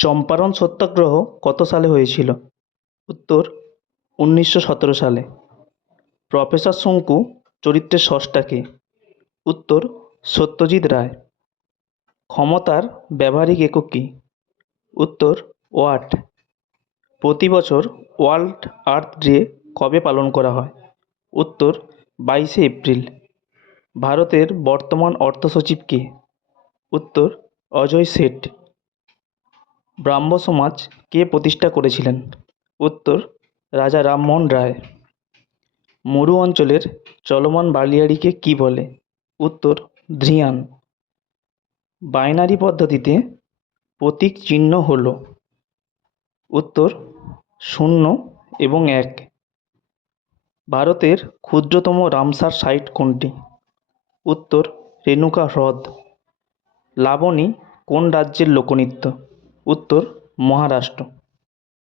চম্পারণ সত্যাগ্রহ কত সালে হয়েছিল? উত্তর 1917 সালে। প্রফেসর শঙ্কু চরিত্রের স্রষ্টা কে? উত্তর সত্যজিৎ রায়। ক্ষমতার ব্যবহারিক একক কী? উত্তর ওয়াট। প্রতি বছর ওয়ার্ল্ড আর্থ ডে কবে পালন করা হয়? উত্তর 22শে এপ্রিল। ভারতের বর্তমান অর্থ সচিব কে? উত্তর অজয় শেঠ। ব্রাহ্ম সমাজ কে প্রতিষ্ঠা করেছিলেন? উত্তর রাজা রামমোহন রায়। মরু অঞ্চলের চলমান বালিয়াড়িকে কী বলে? উত্তর ধৃয়ান। বাইনারি পদ্ধতিতে প্রতীক চিহ্ন হল? উত্তর 0 এবং 1। ভারতের ক্ষুদ্রতম রামসার সাইট কোনটি? উত্তর রেণুকা হ্রদ। লাবণী কোন রাজ্যের লোকনৃত্য? উত্তর মহারাষ্ট্র।